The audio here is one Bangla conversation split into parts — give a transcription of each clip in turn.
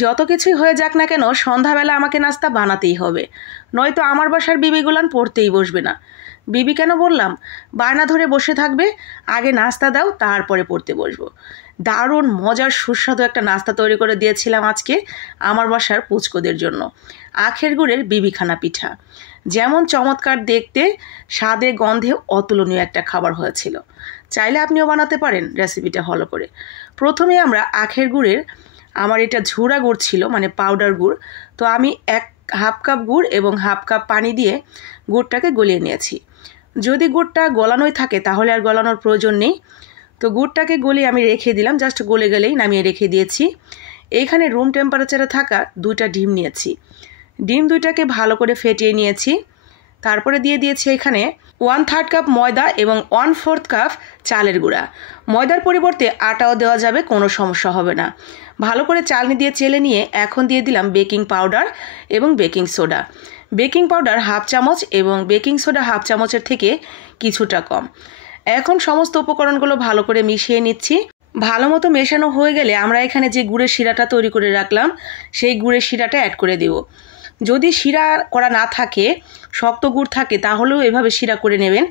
যত কিছুই হয়ে যাক না কেন সন্ধ্যাবেলা আমাকে নাস্তা বানাতেই হবে, নয়তো আমার বাসার বিবিগুলান পড়তেই বসবে না। বিবি কেন বললাম, বায়না ধরে বসে থাকবে, আগে নাস্তা দাও তারপরে পড়তে বসবো। দারুণ মজার সুস্বাদু একটা নাস্তা তৈরি করে দিয়েছিলাম আজকে আমার বাসার পুচকোদের জন্য। আখের গুড়ের বিবিখানা পিঠা, যেমন চমৎকার দেখতে, স্বাদে গন্ধে অতুলনীয় একটা খাবার হয়েছিল। চাইলে আপনিও বানাতে পারেন রেসিপিটা ফলো করে। প্রথমে আমরা আখের গুড়ের, আমার এটা ঝুড়া গুড় ছিল মানে পাউডার গুড়, তো আমি হাফ কাপ গুড় এবং হাফ কাপ পানি দিয়ে গুড়টাকে গলিয়ে নিয়েছি। যদি গুড়টা গলানোই থাকে তাহলে আর গলানোর প্রয়োজন নেই। তো গুড়টাকে গলিয়ে আমি রেখে দিলাম, জাস্ট গলে গেলেই নামিয়ে রেখে দিয়েছি। এইখানে রুম টেম্পারেচারে থাকা 2টা ডিম নিয়েছি। ডিম 2টাকে ভালো করে ফেটিয়ে নিয়েছি। তারপরে দিয়ে দিয়েছি এখানে 1/3 কাপ ময়দা এবং 1/4 কাপ চালের গুঁড়া। ময়দার পরিবর্তে আটাও দেওয়া যাবে, কোনো সমস্যা হবে না। ভালো করে চালনি দিয়ে চেলে নিয়ে এখন দিয়ে দিলাম বেকিং পাউডার এবং baking soda. Baking powder half চামচ এবং বেকিং সোডা হাফ চামচের থেকে কিছুটা কম। এখন সমস্ত উপকরণগুলো ভালো করে মিশিয়ে নিচ্ছি। ভালো মতো মেশানো হয়ে গেলে আমরা এখানে যে গুড়ের শিরাটা তৈরি করে রাখলাম সেই গুড়ের শিরাটা অ্যাড করে দেব। যদি শিরা করা না থাকে, শক্ত গুড় থাকে, তাহলেও এভাবে শিরা করে নেবেন।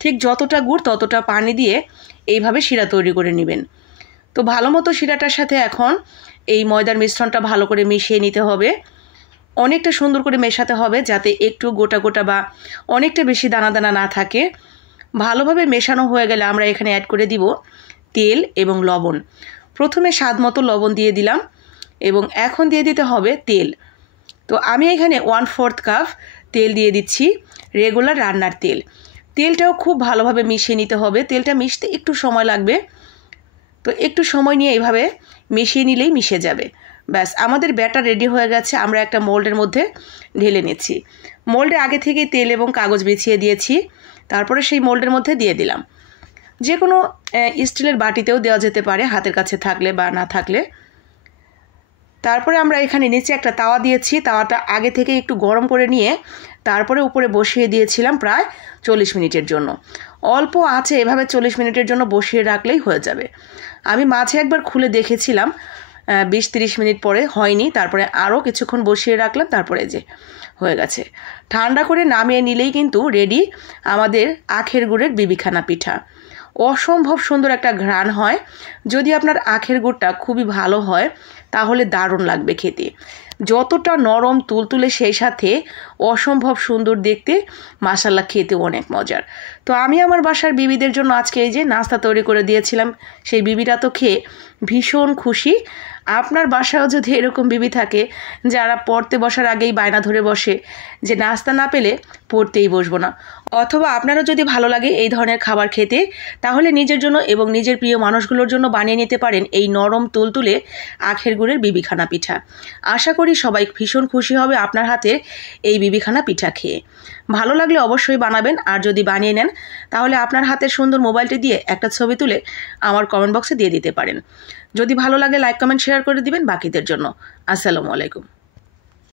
ঠিক যতটা গুড় ততটা পানি দিয়ে এইভাবে শিরা তৈরি করে নেবেন। তো ভালো মতো শিরাটার সাথে এখন এই ময়দার মিশ্রণটা ভালো করে মিশিয়ে নিতে হবে। অনেকটা সুন্দর করে মেশাতে হবে যাতে একটু গোটা গোটা বা অনেকটা বেশি দানা দানা না থাকে। ভালোভাবে মেশানো হয়ে গেলে আমরা এখানে অ্যাড করে দিব তেল এবং লবণ। প্রথমে স্বাদ মতো লবণ দিয়ে দিলাম এবং এখন দিয়ে দিতে হবে তেল। তো আমি এখানে 1/4 কাপ তেল দিয়ে দিচ্ছি, রেগুলার রান্নার তেল। তেলটাও খুব ভালোভাবে মিশিয়ে নিতে হবে, তেলটা মিশতে একটু সময় লাগবে। তো একটু সময় নিয়ে এইভাবে মিশিয়ে নিলেই মিশে যাবে। ব্যাস, আমাদের ব্যাটার রেডি হয়ে গেছে। আমরা একটা মোল্ডের মধ্যে ঢেলে নিচ্ছি। মোল্ডে আগে থেকেই তেল এবং কাগজ বিছিয়ে দিয়েছি, তারপরে সেই মোল্ডের মধ্যে দিয়ে দিলাম। যে কোনো স্টিলের বাটিতেও দেওয়া যেতে পারে, হাতের কাছে থাকলে বা না থাকলে। তারপরে আমরা এখানে নিচে একটা তাওয়া দিয়েছি, তাওয়াটা আগে থেকে একটু গরম করে নিয়ে তারপরে উপরে বসিয়ে দিয়েছিলাম প্রায় 40 মিনিটের জন্য। অল্প আঁচে এভাবে 40 মিনিটের জন্য বসিয়ে রাখলেই হয়ে যাবে। আমি মাঝে একবার খুলে দেখেছিলাম, 20-30 মিনিট পরে হয়নি, তারপরে আরও কিছুক্ষণ বসিয়ে রাখলাম, তারপরে যে হয়ে গেছে। ঠান্ডা করে নামিয়ে নিলেই কিন্তু রেডি আমাদের আখের গুড়ের বিবিখানা পিঠা। অসম্ভব সুন্দর একটা ঘ্রাণ হয়। যদি আপনার আখের গুড়টা খুবই ভালো হয় তাহলে দারুণ লাগবে খেতে। যতটা নরম তুলতুলে সেই সাথে অসম্ভব সুন্দর দেখতে, মাশাআল্লাহ খেতেও অনেক মজার। তো আমি আমার বাসার বিবিদের জন্য আজকে এই যে নাস্তা তৈরি করে দিয়েছিলাম, সেই বিবিরা তো খেয়ে ভীষণ খুশি। আপনার বাসায়ও যদি এরকম বিবি থাকে যারা পড়তে বসার আগেই বায়না ধরে বসে যে নাস্তা না পেলে পড়তেই বসবো না, অথবা আপনারও যদি ভালো লাগে এই ধরনের খাবার খেতে, তাহলে নিজের জন্য এবং নিজের প্রিয় মানুষগুলোর জন্য বানিয়ে নিতে পারেন এই নরম তুলতুলে আখের গুড়ের বিবিখানা পিঠা। আশা করি সবাই ভীষণ খুশি হবে আপনার হাতের এই বিবিখানা পিঠা খেয়ে। ভালো লাগলে অবশ্যই বানাবেন, আর যদি বানিয়ে নেন তাহলে আপনার হাতের সুন্দর মোবাইলটি দিয়ে একটা ছবি তুলে আমার কমেন্ট বক্সে দিয়ে দিতে পারেন। যদি ভালো লাগে লাইক কমেন্ট শেয়ার করে দিবেন বাকিদের জন্য। আসসালামু আলাইকুম।